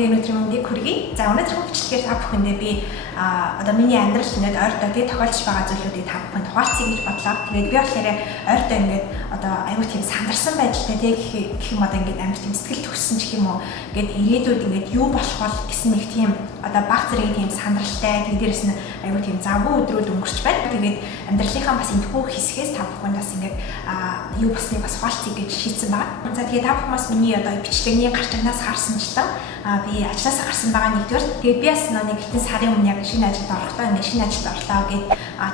бүхэндээ өнөөдрийн мэндийг хүргэе. За өнөөдрийн бичлэгээр та бүхэндээ би одоо миний амьдрал ингээд ойртоо тэгээд тохиолдож байгаа зүйлүүдийг та бүхэнд хуваалцъя гэж бодлоо. Тэгээд би болохоор ойртоо ингээд одоо аюу тийм сандарсан байдалтай тэг гэх юм одоо ингээд амар тийм сэтгэл төгссөн ч юм уу. Ингээд ирээдүйд ингээд юу болох бол гэсэн нэг тийм одоо баг зэрэг тийм сандралтай тэгээд дээрэс нь аюу тийм завгүй өдрүүд өнгөрч байна. Тэгээд амьдралынхаа бас энэ бүх хэсгээс та бүхэнд бас ингээд юу басныг бас хуваалцъя гэж шийдсэн байна. За тэгээд та бүхэн бас миний одоо бичлэгний гарч байгнаас харсанчлан би ажлаасаа гарсан байгаа нэгдүгээр. Тэгээд би бас нэг хэдэн сарын өмнө яг шинэ ажилд орохдоо ингээд шинэ ажилд орлоо гэд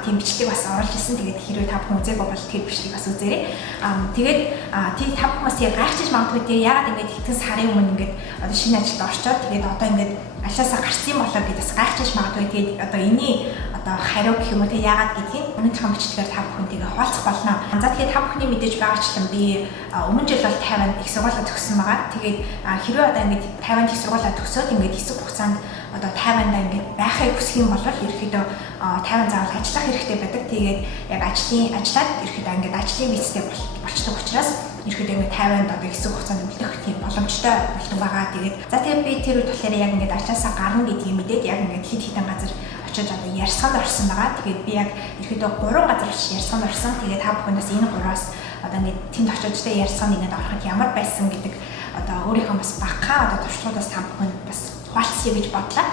тийм бичлэг бас оруулж ирсэн. Тэгээд хэрвээ та бүхэн үзээгүй бол тэр бичлэгийг бас үзээрэй. Тэгээд тийм та бүхэн бас яг гайхаж магадгүй тийм ягаад ингээд хэдэн сарын өмнө ингээд одоо шинэ ажилд орчоод тэгээд одоо ингээд ажлаасаа гарсан юм болоо гэд бас гайхаж магадгүй. Тэгээд одоо энэний одоо хариу гэх юм уу тийм ягаад гэдгийг өнөөдрийн бичлэгээр та бүхэнтэйгээ хуваалцах болно. За тэгээд та бүхний мэдээж байгаачлан би өмнө жил бол Тайванд их сургуулаа төгссөн байгаа. Тэгээд хэрвээ одоо ингээд Тайванд их сургуулаа төгсөөд ингээд хэсэг хугацаанд одоо Тайванда ингээд байхыг хүсэх юм бол ерөөхдөө Тайван заавал ажиллах хэрэгтэй байдаг. Тэгээд яг ажиллаад ерөөхдөө ингээд ажлын визтэй болчдөг учраас ерөөхдөө ингээд Тайванд одоо хэсэг хугацаанд үлдэх тийм боломжтой болдог байгаа. Тэгээд би тэр үед болохоор яг ингээд ажлаасаа гарна гэдгийг мэдээд яг ингээд хэд хэдэн газар очиж одоо ярьсанд орсон байгаа. Тэгээд би яг ерөөхдөө 3 газар ярьсанд орсон. Тэгээд та бүхнээс энэ 3-аас одоо ингээд тэнд очиж тэ ярьсанд ингээд ороход ямар байсан гэдэг одоо өөрийнхөө бас багахан одоо туршлагуудаас та бүхэнд бас хуваалцъя гэж бодлоо.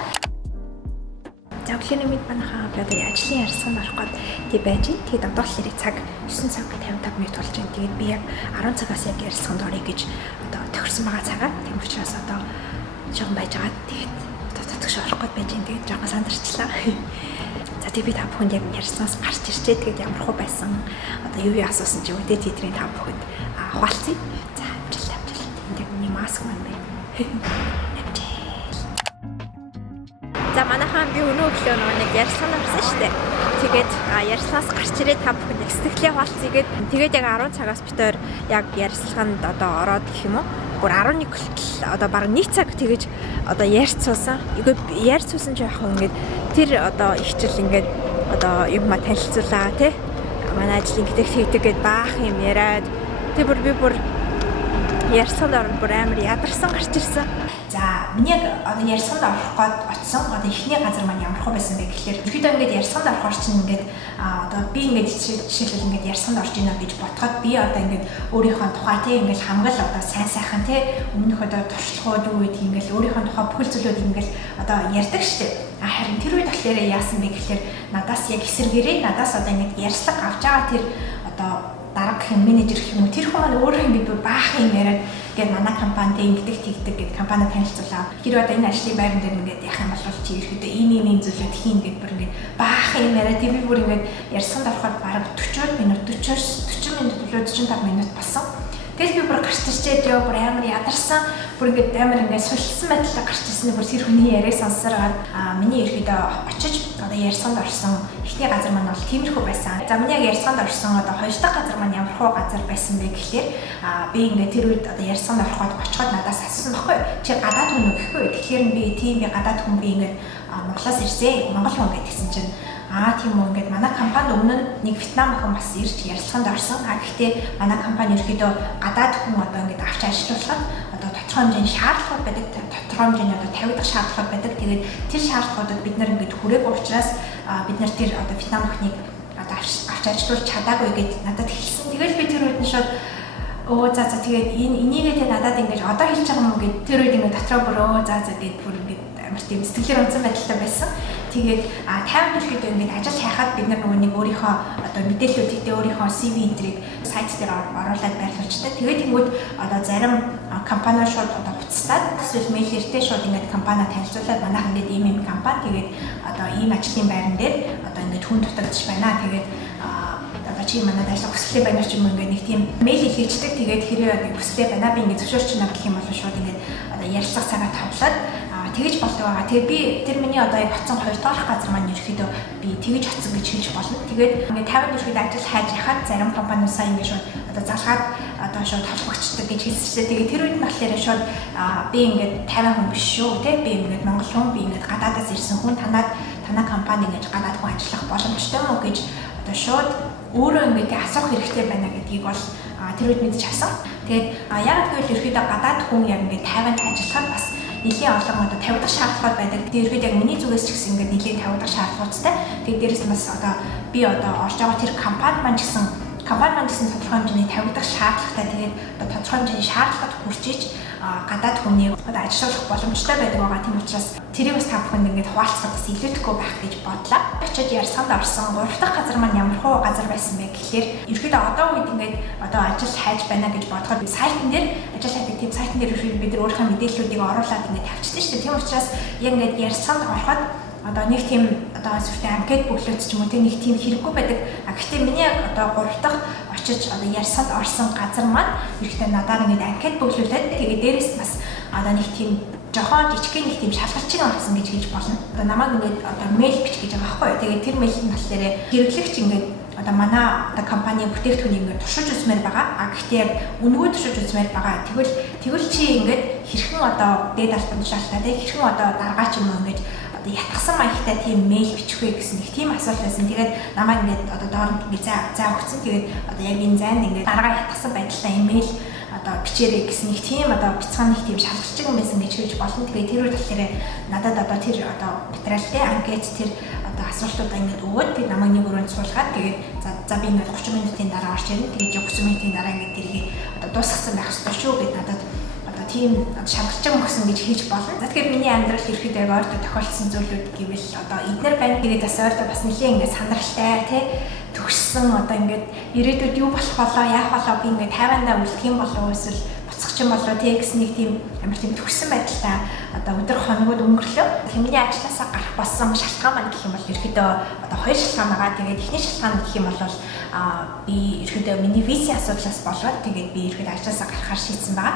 За өглөөний мэд манайхаа би одоо ажлын ярьсанд орох гээд тий байж гин. Тэгээд одоо болохоор цаг 9 цаг 55 минут болж байна. Тэгээд би яг 10 цагаас яг ярьсанд орё гэж одоо тохирсон байгаа цагаа. Тийм учраас одоо жоохон байж байгаа. Тэгээд татгаш орох гээд байж гин. Тэгээд жоохон сандарчлаа. За тэгээд би та бүхэнд яг ярьснаас гарч ирчээ. Тэгээд ямар хөө байсан одоо юу асуусан ч юм уу тэ тэдрийн та бүхэнд хуваалцъя. За амжилт. Энд яг миний маск маань байна. За манайхаа би өнөө өглөө нэг ярьсан орсон шүү дээ. Тэгээд ярьслаас гарч ирээд та бүхэнд сэтгэлээ хуваалцъя тэгээд яг 10 цагаас битээр яг ярьцлаганд одоо ороод гэх юм уу. Бүр 11 хүртэл одоо бараг 1 цаг тэгэж одоо ярьцуулсан. Ярьцуулсан ч яг ингээд тэр одоо ихчил ингээд одоо юм танилцуулаа тий. Манай ажлын гэдэг гээд баах юм яриад тэг би бүр ярьсанд орон бүр амар ядарсан гарч ирсэн. За миний яг одоо ярьсанд орох гээд очсон одоо ихний газар маань ямар хөө байсан бэ гэхээр ерөөдөө ингээд ярьсанд орохоор чинь ингээд одоо би ингээд жишээлбэл ингээд ярьсанд орж ийна гэж ботход би одоо ингээд өөрийнхөө тухай тий ингээд хамгаал одоо сайн сайхан тий өмнөх одоо туршлагууд юу гэдэг ингээд өөрийнхөө тухай бүхэл зүйлүүд ингээд одоо ярьдаг штеп. Харин тэр үед болохоор яасан бэ гэхээр надаас яг эсэргээрээ надаас одоо ингээд ярьслаг авч байгаа тэр одоо дараагийн менежер гэх юм уу тэр хүмүүс өөрөө ингээд баах юм яриад гээд манай компанид ингэдэг тэгдэг гэд компани танилцуулаа. Хэрвээ одоо энэ ажлын байран дээр ингээд яах юм бол чи ирэхдээ ийм зүйлүүд хийн гэд бүр ингээд баах юм яриад би бүр ингээд ярьсанд ороход бараг 40 минут 40 минут болоо 45 минут болсон. Тэгэл би бүр гарч ирчээд ёо бүр амар ядарсан. Бүр ингээд амар ингээд сулсан байдлаар гарч ирсэн. Бүр тэр хүний яриаг сонсороод миний ерөөдөө очиж одоо ярьсанд орсон ихний газар маань бол тиймэрхүү байсан. За миний яг ярьсанд орсон одоо хоёр дахь газар маань ямар хөө газар байсан бэ гэхлээр би ингээд тэр үед одоо ярьсанд ороход очиход надаас асуусан баггүй. Чи гадаад хүн үү гэхгүй. Тэгэхээр би тийм би гадаад хүн би ингээд Монголоос ирсэн. Монгол хүн гэдгийгсэн чинь тийм үү ингээд манай компанид өмнө нэг Вьетнам охин бас ирж ярилцлаганд орсон. Гэхдээ манай компани ерөөдөө гадаад хүн одоо ингээд авч ажиллуулахад одоо тодорхой хэмжээний шаардлагууд байдаг. Тодорхой хэмжээний одоо тавигдах шаардлагууд байдаг. Тэгээд тэр шаардлагуудад бид нэр ингээд хүрээгүй учраас бид нар тэр одоо Вьетнам охиныг одоо авч ажиллуулж чадаагүй гэж надад хэлсэн. Тэгэл би тэр үед нь шууд за тэгээд энийгээ тэ надад ингэж одоо хэлж байгаа юм гээд тэр үед ингэ дотроо бүр гээд бүр ингэ амар тийм сэтгэлээр унтсан байдалтай байсан. Тэгээд Тайван ирэхэд ингэ ажил хайхад бид нар нөгөө нэг өөрийнхөө одоо мэдээллүүдээ өөрийнхөө CV энтрийг сайт дээр оруулаад байрлуулжтай. Тэгээд тэнгууд одоо зарим компаниуд шууд одоо буцтаад эсвэл мэйлэртэй шууд ингэ компани танилцуулаад манайх ингэ ийм компани тэгээд одоо ийм ажлын байран дээр одоо ингэ хүн дутагдж байна. Тэгээд чи манайд ажиллах хүсэлтэй байна ч юм уу ингээд нэг тийм мэйл хийчихдэг. Тэгээд хэрэг хүсэлтэй байна би ингээд зөвшөөрч байна гэх юм бол шууд ингээд одоо ярилцах цагаа тавлаад тэгэж болдог байгаа. Тэгээд би тэр миний одоо яг хоцсон 2 дахь газар маань ерөөхдөө би тэгэж хоцсон гэж хэлж болно. Тэгээд ингээд 50 ерөөхдөө ажил хайж яхад зарим компаниудаа ингээд шууд одоо залгаад одоо шууд холбогдчихдаг гэж хэлсэн. Тэгээд тэр үед нь болохоор шууд би ингээд 50 хүн биш шүү тий би ингээд монгол хүн би ингээд гадаадаас ирсэн хүн танаа компани ингээд гадаад хүн ажиллах боломжтой мó гэж одоо шууд өөрөө ингээд асуух хэрэгтэй байна гэдгийг бол тэр үед мэдчих авсан. Тэгээд яг гэвэл ерөөхдөө гадаад хүн яг ингээд Тайванд ажиллахад бас нэлийн олон одоо тавигдах шаардлагууд байдаг. Тэгээд ерөөд яг миний зүгээс ч гэсэн ингээд нэлийн тавигдах шаардлагуудтай. Тэгээд дээрэс нь бас одоо би одоо орж байгаа тэр компани маань ч гэсэн тодорхой хэмжээний тавигдах шаардлагатай. Тэгээд одоо тодорхой хэмжээний шаардлагад хүрч иж гадаад хүнийг одоо ажиллуулах боломжтой байдаг байгаа. Тийм учраас тэрийг бас та бүхэнд ингээд хуваалцахад бас илүүдэхгүй байх гэж бодлоо. Очиж ярилцлаганд орсон 3 дахь газар маань ямар хуу газар байсан бэ гэхлээр ерөөдөө одоо үед ингээд одоо ажил хайж байна гэж бодоход сайтн дээр ажил хайдаг тийм сайтн дээр ерөөдөө бид нар өөрийнхөө мэдээллүүдийг оруулаад ингээд тавьчихсан шүү дээ. Тийм учраас яг ингээд ярилцлаганд ороход одоо нэг тийм одоо сүртэй анкет бүглөөц ч юм уу тийм нэг тийм хэрэггүй байдаг. Гэхдээ миний яг одоо 3 дахь очиж одоо ярилцлаганд орсон газар маань ерөөдөө надаар ингээд анкет бүглүүлээд тэгээд дээрээс бас одоо нэг тийм жохон жижигхэн нэг тийм шалгалчиг авсан гэж хэлж болно. Одоо намайг ингээд одоо мэйл бич гэж байгаа байхгүй юу. Тэгээд тэр мэйлний болохоор хэрэглэгч ингээд одоо манай одоо компани бүтээгдэхүүнийг ингээд туршиж үзмээр байгаа. Гэхдээ яг үнэгүй туршиж үзмээр байгаа. Тэгвэл чи ингээд хэрхэн одоо дээд алтан шалтгаан тийм хэрхэн одоо дараач юм ингээд одоо ятгсан маягтай тийм мэйл бичих вэ гэсэн нэг тийм асуулт байсан. Тэгээд намайг ингээд одоо дооронд ингээд заа өгсөн. Тэгээд одоо яг энэ зайд ингээд дараагаа ятгсан байдалтай имэйл одоо бичээрэй гэсэн нэг тийм одоо бяцхан нэг тийм шалгалчиг юм байсан гэж хэлж болно. Тэгээд тэр үйл болохоор надад одоо тэр одоо материалтай анкет тэр одоо асуултуудаа ингээд өгөөд би намайг нэг өрөөнд суулгаад тэгээд за би ингээд 30 минутын дараа орж ирнэ. Тэгээд 30 минутын дараа ингээд тэрийг одоо дуусгасан байх ёстой шүү гэд надад одоо тийм шалгалчиг өгсөн гэж хэлж болно. Тэгэхээр миний амьдралд ирэхэд яг ойртоо тохиолдсон зүйлүүд гэвэл одоо эднэр байна. Тэгээд бас ойртоо бас нэлийн ингээд сандралтай тий төгссөн одоо ингээд ирээдүйд юу болох болоо яах болоо би ингээд тайвандаа үлдэх юм болоо эсвэл буцах юм болоо тий гэсэн нэг тийм амар тийм төгссөн байдалтай одоо өдөр хоногуд өнгөрлөө. Миний ажлаасаа гарах болсон шалтгаан маань гэх юм бол ерөөдөө одоо хоёр шалтгаан байгаа. Тэгээд эхний шалтгаан гэх юм бол би ерөөдөө миний визийн асуудлаас болоод тэгээд би ерөөдөө ажлаасаа гарахаар шийдсэн байгаа.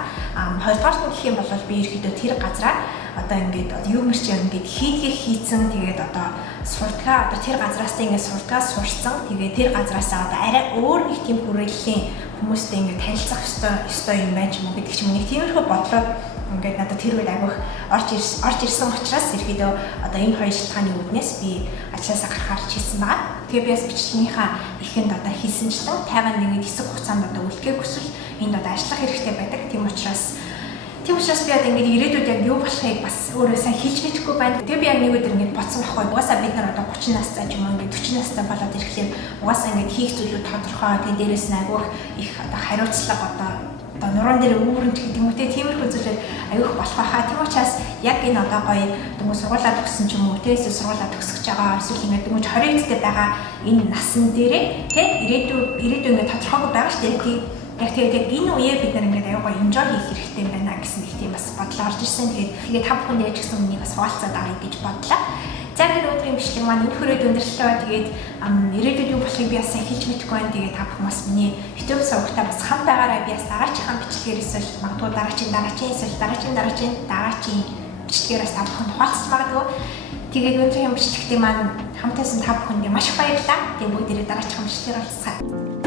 Хоёрдугаар нь гэх юм бол би ерөөдөө тэр газраа одоо ингээд юу мэрч ингээд хийдгээ хийцэн тэгээд одоо суртгаа одоо тэр газраас ингээд суртгаа сурцсан тэгээд тэр газраас одоо арай өөр нэг тийм хүрээллийн хүмүүстэй ингээд танилцах ёстой юм байж мөн гэдэг ч юм нэг тиймэрхүү бодлоод ингээд надад тэр үед агих орж ирсэн учраас ерөөдөө одоо энэ хоёр шалтгааны үүднээс би ажлаасаа гарахаар шийдсэн байгаа. Тэгээ би бас бичлэгийнхаа эхэнд одоо хийсэнчлэн тайван нэг хэсэг хугацаанд одоо үлдэхийг хүсвэл энд одоо ажиллах хэрэгтэй байдаг. Тийм учраас би одоо ингээд ирээдүйд яг юу болохыг бас өөрөө сайн хэлж мэдэхгүй байна. Тэгээ би яг нэг өдөр ингээд бодсон байхгүй. Угаасаа бид нар одоо 30 настай ч юм уу ингээд 40 настай болоод ирэхлээр угаасаа ингээд хийх зүйлүүд тодорхой. Тэгээ дээрээс нь агиох их одоо хариуцлага одоо нуруунд дээр үүрэнч гэдэг юм үү тиймэрхүү зүйлээр агиох болох байхаа. Тийм учраас яг энэ одоо гоё дөнгөж сургуулаа төгссөн ч юм уу эсвэл сургуулаа төгсөж байгаа эсвэл ингээд дөнгөж 20 дэд байгаа энэ насан дээрээ тий ирээдүйд ингээд тодорхойгүй байгаа шүү дээ. Яг тэгээд энэ үеэр бид нар ингээд аюугаа enjoy хийх хэрэгтэй юм байна гэсэн их тийм бас бодол орж ирсэн. Тэгээд та бүхэнд яаж гэсэн үнийг бас хуваалцаад байгаа гэж бодлоо. За энэ өдрийн бичлэг маань энэ хүрээд өндөрлөө. Тэгээд ирээдүйд юу болохыг би бас сайн хэлж мэдэхгүй байна. Тэгээд та бүхэн бас миний YouTube сувгтаа бас хамт байгаарай. Би бас дараачихан бичлэгээр эсвэл магадгүй дараагийн бичлэгээрээс та бүхэнд хуваалцсан магадгүй. Тэгээд өнөөдрийн бичлэгтээ маань хамтаасан та бүхэнд маш их баярлалаа. Тэгээд бүгдээрээ дараачихан бичлэгээр уулзцгаая.